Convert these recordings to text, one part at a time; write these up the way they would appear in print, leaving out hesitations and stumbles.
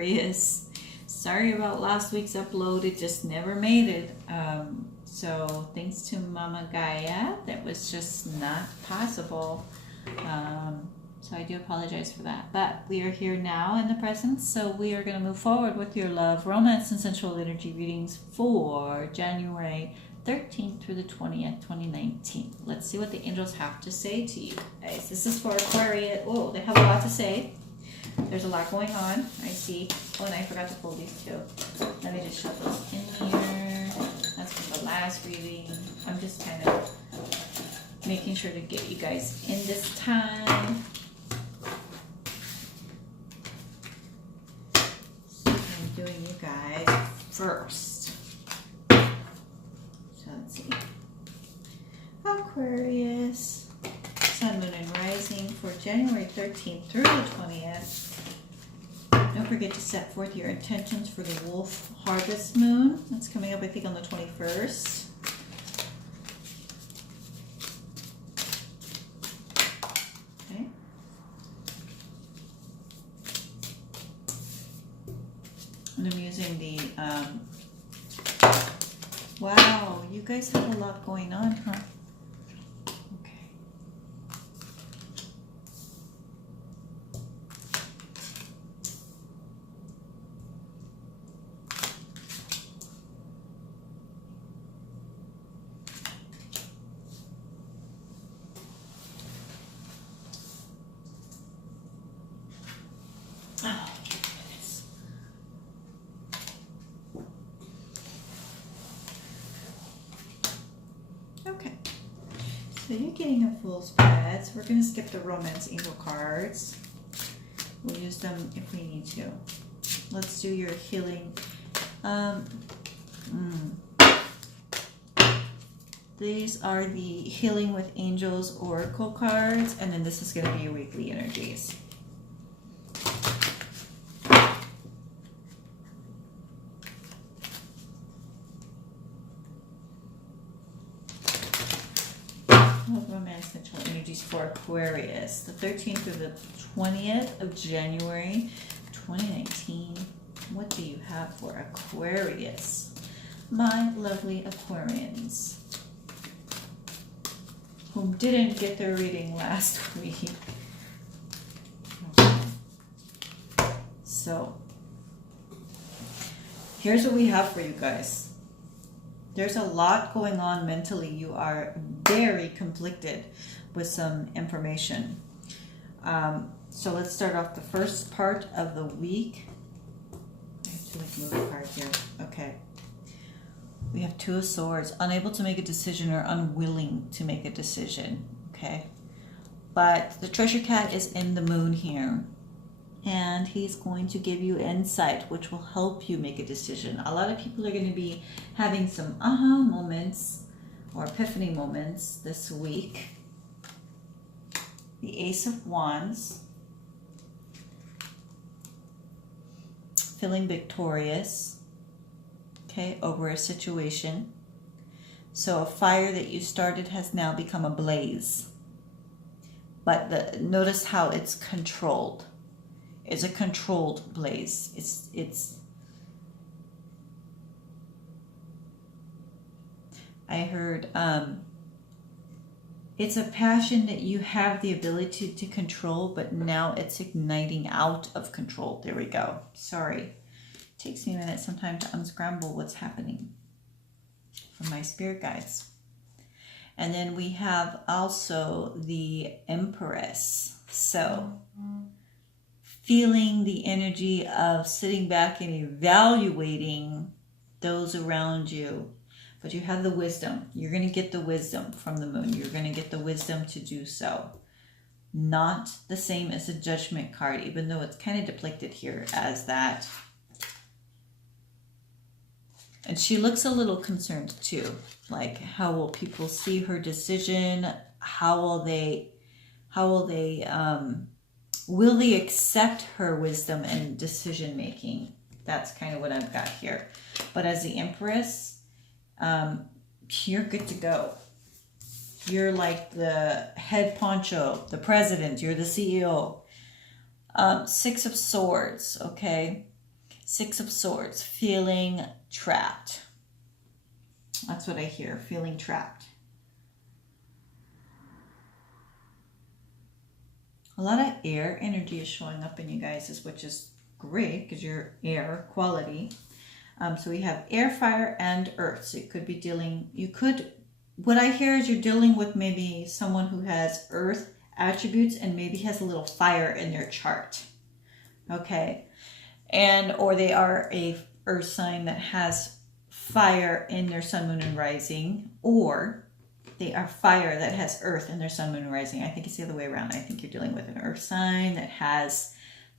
Aquarius. Sorry about last week's upload. It just never made it. So thanks to Mama Gaia, that was just not possible. So I do apologize for that. But we are here now in the present, so we are going to move forward with your love, romance, and sensual energy readings for January 13th through the 20th, 2019. Let's see what the angels have to say to you guys. This is for Aquarius. Oh, they have a lot to say. There's a lot going on. I see. Oh, and I forgot to pull these too. Let me just shove those in here. That's from the last reading. I'm just kind of making sure to get you guys in this time. So I'm doing you guys first. So let's see. Aquarius. Sun, Moon, and Rising for January 13th through the 20th. Don't forget to set forth your intentions for the Wolf Harvest Moon. That's coming up, I think, on the 21st. Okay. And I'm using the, wow, you guys have a lot going on, huh? So you're getting a full spread. So we're going to skip the romance angel cards. We'll use them if we need to. Let's do your healing. These are the Healing with Angels Oracle cards. And then this is going to be your weekly energies. Romance sensual energies for Aquarius, the 13th through the 20th of January 2019. What do you have for Aquarius, my lovely Aquarians, whom didn't get their reading last week? Okay. So here's what we have for you guys. There's a lot going on mentally. You are very conflicted with some information. So let's start off the first part of the week. I have to move a card here. Okay. We have Two of Swords. Unable to make a decision or unwilling to make a decision. Okay. But the treasure cat is in the moon here. And he's going to give you insight, which will help you make a decision. A lot of people are going to be having some aha moments or epiphany moments this week. The Ace of Wands. Feeling victorious, okay, over a situation. So a fire that you started has now become a blaze. But notice how it's controlled. It's a controlled blaze. I heard it's a passion that you have the ability to control, but now it's igniting out of control. There we go. Sorry. It takes me a minute sometimes to unscramble what's happening from my spirit guides. And then we have also the Empress. So feeling the energy of sitting back and evaluating those around you. But you have the wisdom. You're going to get the wisdom from the moon. You're going to get the wisdom to do so. Not the same as a Judgment card, even though it's kind of depicted here as that. And she looks a little concerned too. Like, how will people see her decision? Will they accept her wisdom and decision making? That's kind of what I've got here. But as the Empress, you're good to go. You're like the head poncho, the president, you're the CEO. Six of Swords, okay? Six of Swords, feeling trapped. That's what I hear, feeling trapped. A lot of air energy is showing up in you guys, which is great because you're air quality. So we have air, fire, and earth. So you could be dealing, what I hear is you're dealing with maybe someone who has earth attributes and maybe has a little fire in their chart. Okay. Or they are a earth sign that has fire in their sun, moon, and rising, or they are fire that has earth in their sun, moon, and rising. I think it's the other way around. I think you're dealing with an earth sign that has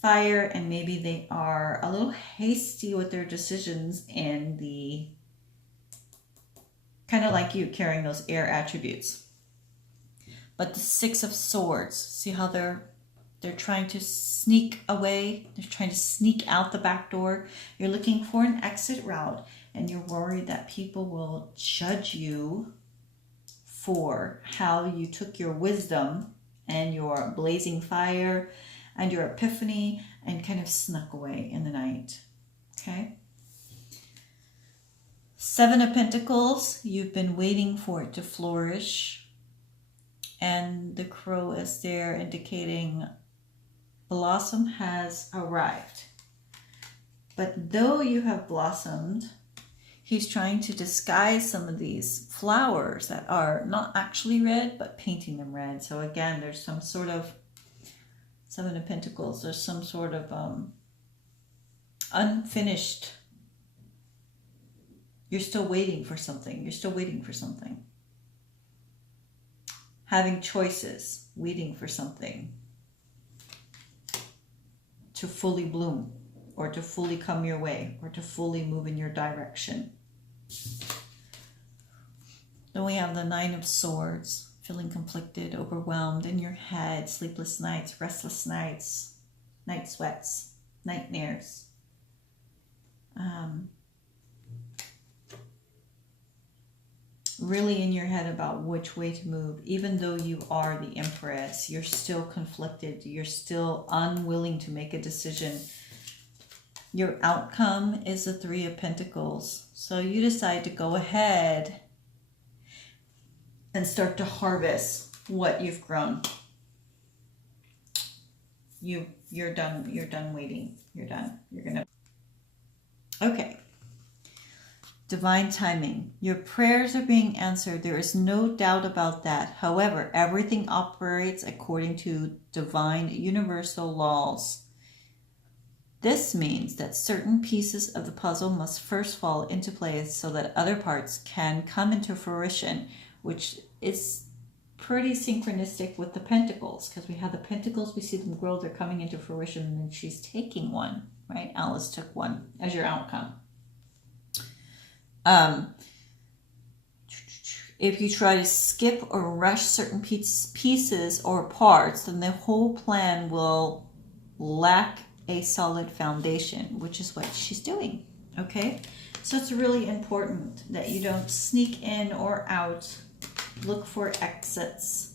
fire, and maybe they are a little hasty with their decisions in the, kind of like you, carrying those air attributes. But the Six of Swords, see how they're trying to sneak away. They're trying to sneak out the back door. You're looking for an exit route, and you're worried that people will judge you for how you took your wisdom and your blazing fire and your epiphany and kind of snuck away in the night. Okay? Seven of Pentacles, you've been waiting for it to flourish. And the crow is there indicating blossom has arrived. But though you have blossomed, he's trying to disguise some of these flowers that are not actually red, but painting them red. So again, there's some sort of, Seven of Pentacles, there's some sort of unfinished. You're still waiting for something. You're still waiting for something. Having choices, waiting for something to fully bloom, or to fully come your way, or to fully move in your direction. Then we have the Nine of Swords, feeling conflicted, overwhelmed, in your head, sleepless nights, restless nights, night sweats, nightmares. Really in your head about which way to move. Even though you are the Empress, you're still conflicted. You're still unwilling to make a decision. Your outcome is the Three of Pentacles. So you decide to go ahead and start to harvest what you've grown. You're done. You're done waiting. You're done. You're gonna. Okay. Divine timing. Your prayers are being answered. There is no doubt about that. However, everything operates according to divine universal laws. This means that certain pieces of the puzzle must first fall into place so that other parts can come into fruition, which is pretty synchronistic with the Pentacles, because we have the Pentacles, we see them grow, they're coming into fruition, and then she's taking one, right? Alice took one as your outcome. If you try to skip or rush certain pieces or parts, then the whole plan will lack a solid foundation, which is what she's doing. Okay, so it's really important that you don't sneak in or out. Look for exits.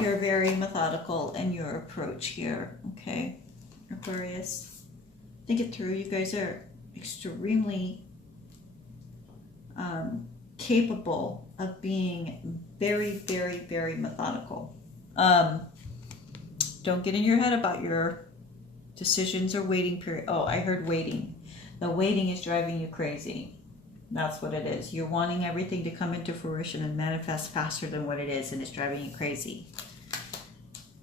You're very methodical in your approach here. Okay, Aquarius, think it through. You guys are extremely capable of being very, very, very methodical. Don't get in your head about your decisions or waiting period. Oh, I heard waiting. The waiting is driving you crazy. That's what it is. You're wanting everything to come into fruition and manifest faster than what it is, and it's driving you crazy.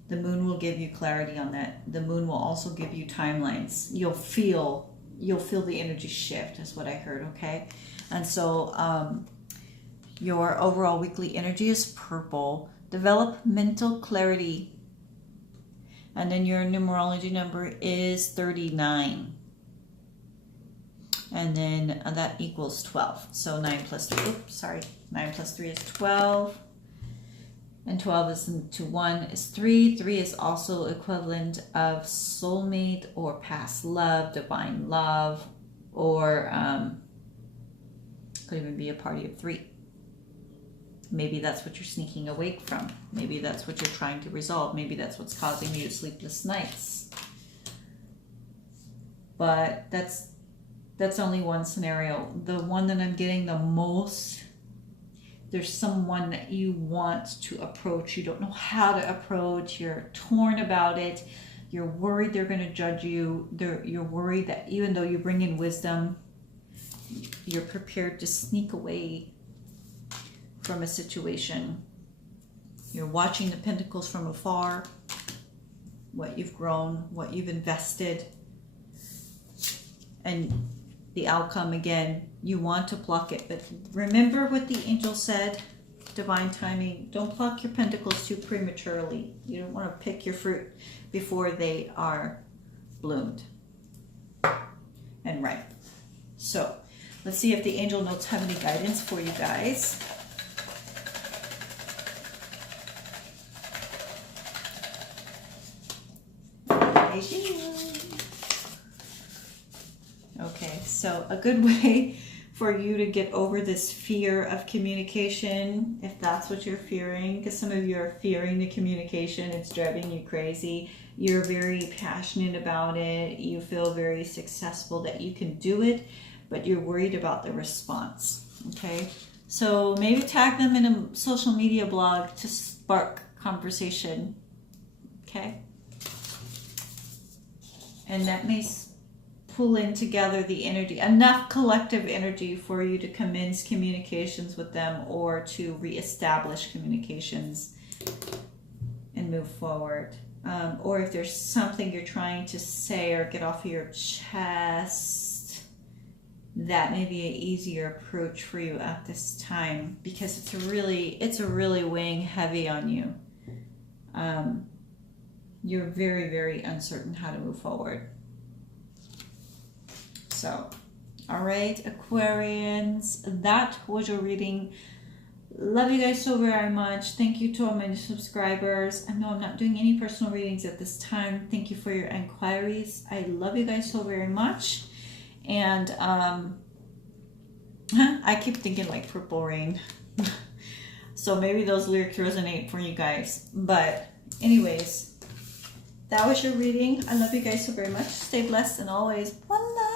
The moon will give you clarity on that. The moon will also give you timelines. You'll feel the energy shift, is what I heard, okay? And so your overall weekly energy is purple. Develop mental clarity. And then your numerology number is 39. And then that equals 12. So 9 plus 3, 9 plus 3 is 12. And 12 is to 1 is 3. 3 is also equivalent of soulmate or past love, divine love, or could even be a party of 3. Maybe that's what you're sneaking awake from. Maybe that's what you're trying to resolve. Maybe that's what's causing you sleepless nights. But that's That's only one scenario. The one that I'm getting the most, there's someone that you want to approach. You don't know how to approach. You're torn about it. You're worried they're going to judge you. You're worried that even though you bring in wisdom, you're prepared to sneak away from a situation. You're watching the pentacles from afar, what you've grown, what you've invested, and the outcome, again, you want to pluck it. But remember what the angel said, divine timing. Don't pluck your pentacles too prematurely. You don't want to pick your fruit before they are bloomed and ripe. So let's see if the angel notes have any guidance for you guys. Okay, so a good way for you to get over this fear of communication, if that's what you're fearing, because some of you are fearing the communication, it's driving you crazy. You're very passionate about it. You feel very successful that you can do it, but you're worried about the response. Okay, so maybe tag them in a social media blog to spark conversation. Okay. And that may pull in together the energy, enough collective energy for you to commence communications with them or to reestablish communications and move forward. Or if there's something you're trying to say or get off of your chest, that may be an easier approach for you at this time, because it's really weighing heavy on you. You're very, very uncertain how to move forward. So, all right, Aquarians, that was your reading. Love you guys so very much. Thank you to all my subscribers. I know I'm not doing any personal readings at this time. Thank you for your inquiries. I love you guys so very much. And I keep thinking like Purple Rain. So maybe those lyrics resonate for you guys. But anyways, that was your reading. I love you guys so very much. Stay blessed and always one love.